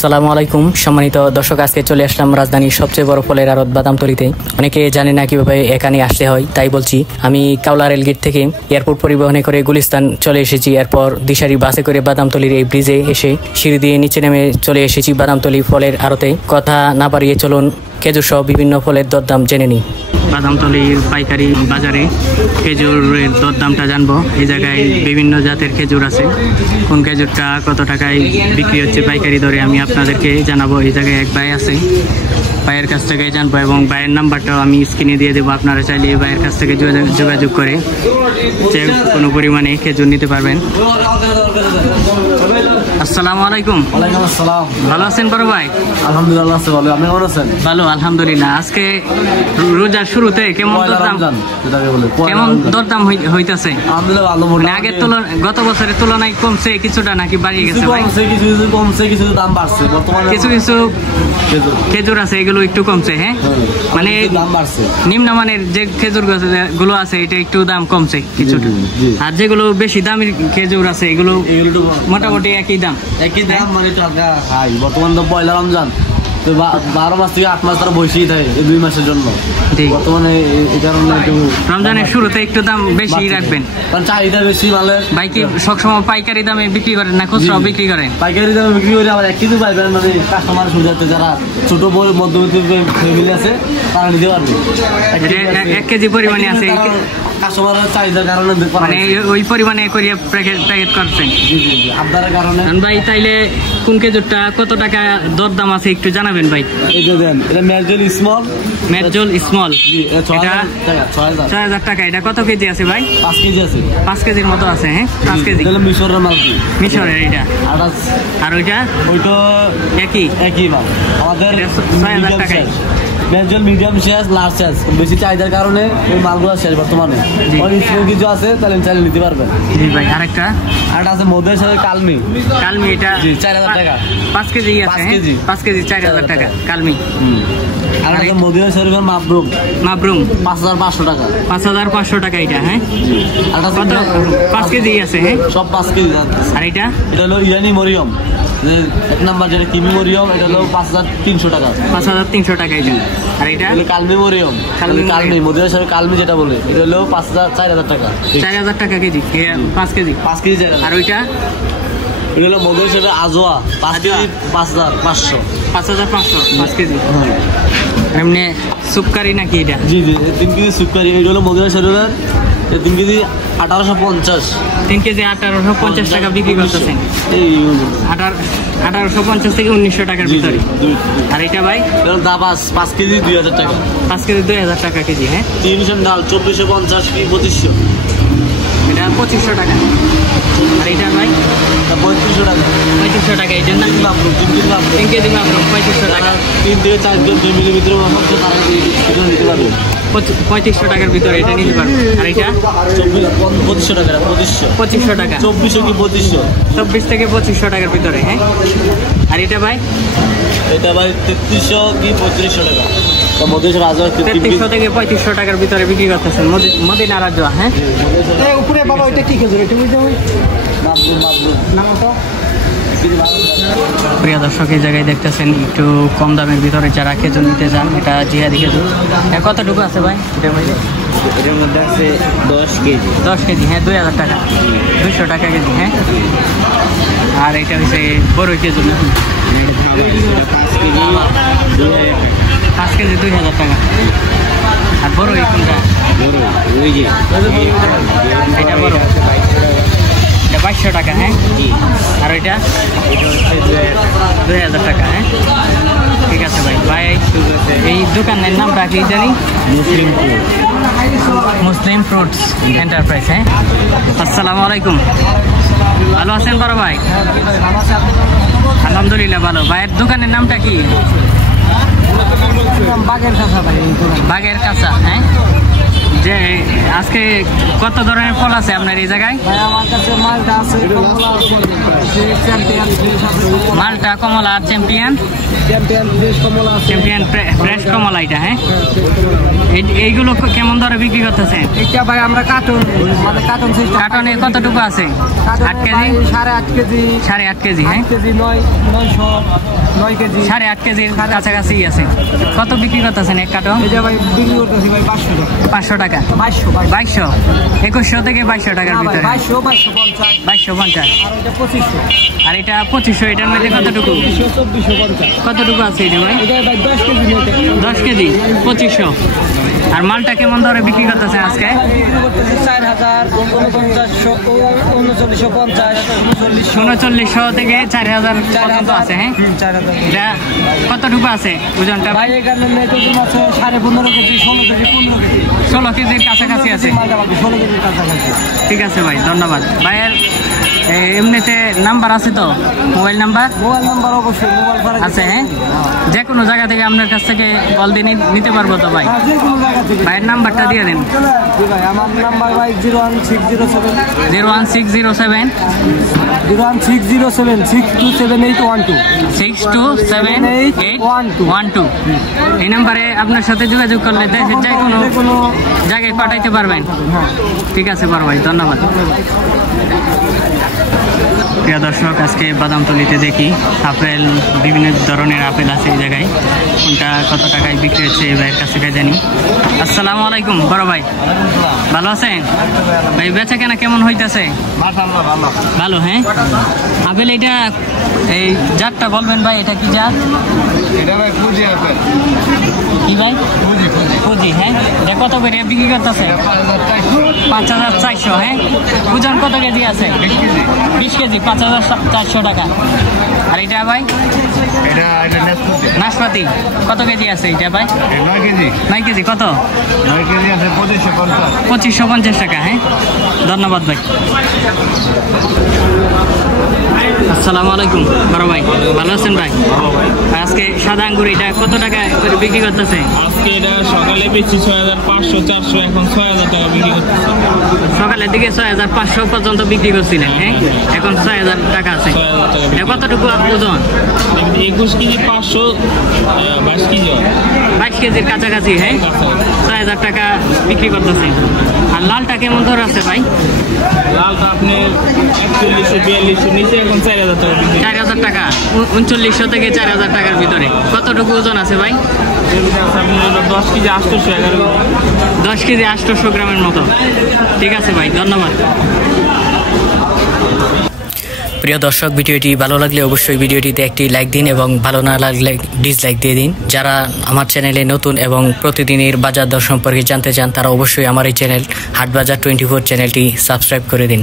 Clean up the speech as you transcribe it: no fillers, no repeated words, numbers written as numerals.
আসসালামু আলাইকুম সম্মানিত দর্শক, আজকে চলে আসলাম রাজধানীর সবচেয়ে বড় ফলের আড়ত বাদামতলীতে। অনেকে জানে না কিভাবে এখানে আসতে হয়, তাই বলছি। আমি কাওলা রেলগেট থেকে এয়ারপোর্ট পরিবহনে করে গুলিস্তান চলে এসেছি। এরপর দিশারি বাসে করে বাদামতলীর এই ব্রিজে এসে সিঁড়ি দিয়ে নিচে নেমে চলে এসেছি বাদামতলী ফলের আড়তে। কথা না বাড়িয়ে চলুন খেজুর সহ বিভিন্ন ফলের দরদাম জেনে নিই। বাদামতলীর পাইকারি বাজারে খেজুরের দরদামটা জানবো। এই জায়গায় বিভিন্ন জাতের খেজুর আছে, কোন খেজুরটা কত টাকায় বিক্রি হচ্ছে পাইকারি দরে আমি আপনাদেরকে জানাবো। এই জায়গায় এক ভাই আছে, ভাইয়ের কাছ থেকে জানবো এবং ভাইয়ের নাম্বারটাও আমি স্ক্রিনে দিয়ে দেবো। আপনারা চাইলে এই ভাইয়ের কাছ থেকে যোগাযোগ করে যে কোনো পরিমাণে খেজুর নিতে পারবেন। আসসালামু আলাইকুম। ওয়ালাইকুম আসসালাম। ভালো আছেন বড় ভাই? আলহামদুলিল্লাহ আছি ভালো। আপনি কেমন আছেন? ভালো আলহামদুলিল্লাহ। আজকে রোজার শুরুতে কেমন দরদাম হইতাছে? আলহামদুলিল্লাহ ভালো। আগের তুলনায় গত বছরের তুলনায় কমছে কিছুটা নাকি বাড়িয়ে গেছে? কিছু কমছে, কিছু দাম বাড়ছে। বর্তমানে কিছু খেজুর আছে এগুলো একটু কমছে। হ্যাঁ, মানে দাম বাড়ছে। নিম্নমানের যে খেজুর গুলো আছে এটা একটু দাম কমছে কিছুটা, আর যেগুলো বেশি দামের খেজুর আছে এগুলো মোটামুটি একই দাম। মানে টাকা হাই। বর্তমানে তো পয়লা রমজান, তো 12 মাস থেকে 8 মাস তারা বসেই থাকে এই 2 মাসের জন্য। বর্তমানে এই কারণে একটু রমজানের শুরুতে একটু দাম বেশি রাখবেন, কারণ চাহিদা বেশি মালের। ভাই কি সবসময় পাইকারি দামে বিক্রি করেন না খুচরাও বিক্রি করেন? পাইকারি দামে বিক্রি করে আবার 1 কেজি পাইবেন, মানে কাস্টমার সুবিধার্থে যারা ছোট বড় মধ্যবিত্ত ফ্যামিলি আছে তারা নিতে পারবে। 1 কেজি পরিমাণে আছে কাস্টমারের চাহিদার কারণে, মানে ওই পরিমাণে করিয়ে প্যাকেট করছেন। আপনার কারণে ভাই তাইলে কোন খেজুরটা কত টাকা দরদাম আছে একটু জানাবেন ভাই। এই যে দেন, এটা মেজল স্মল। মেজল স্মল, এটা 6000 টাকা। এটা কত কেজি আছে ভাই? 5 কেজি আছে। 5 কেজির মতো আছে। হ্যাঁ, 5 কেজি। এটা মিশরের মাল। মিশরের এটা। আর ওইটা একই মাল। আমাদের 6000 টাকায় মেজল, মিডিয়াম সাইজ, লার্জ সাইজ। বেশি চাহিদার কারণে এই মালগুলো শেষ বর্তমানে। অনেক কিছু আছে, তাহলে চাইলে নিতে পারবেন। জি ভাই। আরেকটা আছে মধ্যের সাথে কালমি। এটা 4000 টাকা। 5 কেজি আছে। 5 কেজি 4000 টাকা কালমি। আর একটা মদিনা শরীফের মাবরুম 5500 টাকা। 5500 টাকা এটা। হ্যাঁ, আর কত 5 কেজি আছে? হ্যাঁ, সব 5 কেজি। আর এটা হলো ইরানি মরিয়ম, যে 1 নাম্বার যেটা কিমি মরিয়ম, এটা হলো 5300 টাকা। 5300 টাকা এটা। আর এটা হলো কালমি মরিয়ম, কালমি মদিনা শরীফ কালমি যেটা বলে, এটা হলো 4000 টাকা। 4000 টাকা কেজি। 5 কেজি 4000। আর ওইটা এটা হলো মদিনা শরীফ আজোয়া, 5 কেজি 5500। 5500 5 কেজি। এমনি সুপকারি নাকি এটা? জি 3 কেজি সুপকারি। এটা হলো মদিনা শরীফের 3 কেজি 1850। 3 কেজি 1850 টাকা বিক্রি করতেছেন। 1850 থেকে 1900 টাকার ভিতরে। আর এটা ভাই দাবাস 5 কেজি 2000 টাকা। 5 কেজি 2000 টাকা কেজি। হ্যাঁ, 300 ডাল 2450 কি 2500। এটা 2500 টাকা। আর এটা ভাই 3500 টাকা। 3500 টাকা। এটার নাম 3 কেজি মাপরুম 3500 টাকা। 3 থেকে 4 জন ফ্যামিলির ভিতরে নিতে পারবে। 3500 টাকার ভিতরে এটা নিতে পারবে। আর এটা 2500 টাকা। 2500 টাকা। 2400 কি 2500। 24 থেকে 2500 টাকার ভিতরে। হ্যাঁ, আর এটা ভাই 3300 কি 3500 টাকা। 3300 থেকে 3500 টাকার ভিতরে বিক্রি করতেছেন মদিনা রাজোয়া। হ্যাঁ, উপরে বাবা এটা কি খেজুর? এটা বুঝতে হবে নামটা। প্রিয় দর্শক, এই জায়গায় দেখতেছেন একটু কম দামের ভিতরে যারা খেজুর নিতে চান, এটা জিহাদি খেজুর। কতটুকু আছে ভাই এটার মধ্যে? এটার মধ্যে আছে 10 কেজি। 10 কেজি। হ্যাঁ, 2000 টাকা। 200 টাকা কেজি। হ্যাঁ, আর এটা হচ্ছে বড় খেজুর। 5 কেজি 2000 টাকা। আর বড় কোনটা? এটা বড়, এটা 2200 টাকা। হ্যাঁ, আর ওইটা 2000 টাকা। হ্যাঁ, ঠিক আছে ভাই। ভাই এই দোকানের নামটা কি জানি? মুসলিম ফ্রুটস এন্টারপ্রাইজ। হ্যাঁ, আসসালামু আলাইকুম। ভালো আছেন বড় ভাই? আলহামদুলিল্লাহ ভালো। ভাইয়ের দোকানের নামটা কি? বাগের কাছা ভাই। বাগের কাছা। হ্যাঁ, যে আজকে কত ধরনের ফল আছে আপনার এই জায়গায়? ভাই আমার কাছে মালটা আছে, কমলা আছে, চ্যাম্পিয়ন ফ্রেশ আছে, মালটা, কমলা, চ্যাম্পিয়ন ফ্রেশ কমলা আছে, চ্যাম্পিয়ন ফ্রেশ কমলা এটা। হ্যাঁ, এইগুলো কেমন দরে বিক্রি করতেছেন? এটা ভাই আমরা কার্টন মানে কার্টন সিস্টেম। কার্টনে কতটুকু আছে? 8 কেজি, 8.5 কেজি, 8.5 কেজি। হ্যাঁ, 8 কেজি 9 কেজি, 8.5 কেজির কাছাকাছি আছে। কত বিক্রি করতেছেন এক কার্টন? এটা ভাই বিক্রি করতেছি ভাই 500 টাকা। 500 টাকা, 2200, 2100 থেকে 2200 টাকার ভিতরে। 2250, 2250। আর এটা 2500, আর এটা 2500। এটার মধ্যে কতটুকু 2450, কতটুকু আছে এটা ভাই? এটা ভাই 10 কেজি নিতে 10 কেজি 2500। আর মালটা কেমন দরে বিক্রি করতেছে আজকে? 4000, 3950, 3900 থেকে 4000 পর্যন্ত আছে। হ্যাঁ, 4000। এটা কতটুকু আছে ওজনটা? ভাই এখানে মেট্রোজম আছে 15.5 কেজি, 16 কেজি, 15 কেজি, 16 কেজির কাছাকাছি আছে। মালটা পাবে 16 কেজির কাছাকাছি। ঠিক আছে ভাই, ধন্যবাদ। ভাইয়ের এমনিতে নাম্বার আছে তো? মোবাইল নাম্বার মোবাইল নাম্বার অবশ্যই মোবাইল ভাড়া আছে। হ্যাঁ, যে কোনো জায়গা থেকে আপনার কাছ থেকে কল দিয়ে নিতে পারবো তো ভাই? যে কোনো জায়গা থেকে। ভাইয়ের নাম্বারটা দিয়ে দিন। জি ভাই, আমার নাম্বার ভাই 01607 627812 627812। এই নাম্বারে আপনার সাথে যোগাযোগ করলে দেশের যে কোনো জায়গায় পাঠাইতে পারবেন। ঠিক আছে বড় ভাই, ধন্যবাদ। প্রিয় দর্শক, আজকে বাদামতলিতে দেখি আপেল, বিভিন্ন ধরনের আপেল আছে এই জায়গায়। কোনটা কত টাকায় বিক্রি হচ্ছে এই ভাইয়ের কাছে জানি। আসসালামু আলাইকুম বড় ভাই, ভালো আছেন ভাই? বেচা কেনা কেমন হইতেছে? মাশাআল্লাহ ভালো। ভালো। হ্যাঁ, আপেল এটা এই জাতটা বলবেন ভাই, এটা কি জাত? এটা ভাই ফুজি আপেল। কি ভাই? ফুজি। ফুজি। হ্যাঁ, এটা কত করে বিক্রি করতেছে? 5400। হ্যাঁ, ওজন কত কেজি আছে? 20 কেজি, 5400 টাকা। আর এটা ভাই? এটা নাশপাতি কত কেজি আছে এটা ভাই? 9 কেজি। 9 কেজি কত? 9 কেজি আছে 2550। 2550 টাকা। হ্যাঁ, ধন্যবাদ ভাই। আসসালামু আলাইকুম বড় ভাই, ভালো আছেন ভাই? আজকে সাদা আঙ্গুর এটা কত টাকা করে বিক্রি করতেছে? আজকে এটা সকালে বেশি 6500, 400, এখন 6000 টাকা বিক্রি করতেছে। সকালের দিকে 6500 পর্যন্ত বিক্রি করছিলেন। হ্যাঁ, এখন 6000 টাকা আছে। 6000 টাকা। এটা কতটুকু ওজন? 21 কেজি 500, 22 কেজি হয়। 22 কেজির কাছাকাছি। হ্যাঁ, 6000 টাকা বিক্রি করতেছে। আর লালটা কেমন দর আছে ভাই? লালটা আপনি 4100, 4200 নিচে, এখন 4000 টাকা বিক্রি। 4000 টাকা, 3900 থেকে 4000 টাকার ভিতরে। কতটুকু ওজন আছে ভাই? আপনার 10 কেজি 800, 11 10 কেজি 800 গ্রামের মতো। ঠিক আছে ভাই, ধন্যবাদ। প্রিয় দর্শক, ভিডিওটি ভালো লাগলে অবশ্যই ভিডিওটিতে একটি লাইক দিন এবং ভালো না লাগলে ডিসলাইক দিয়ে দিন। যারা আমার চ্যানেলে নতুন এবং প্রতিদিনের বাজার দর সম্পর্কে জানতে চান তারা অবশ্যই আমার এই চ্যানেল হাটবাজার 24 চ্যানেলটি সাবস্ক্রাইব করে দিন।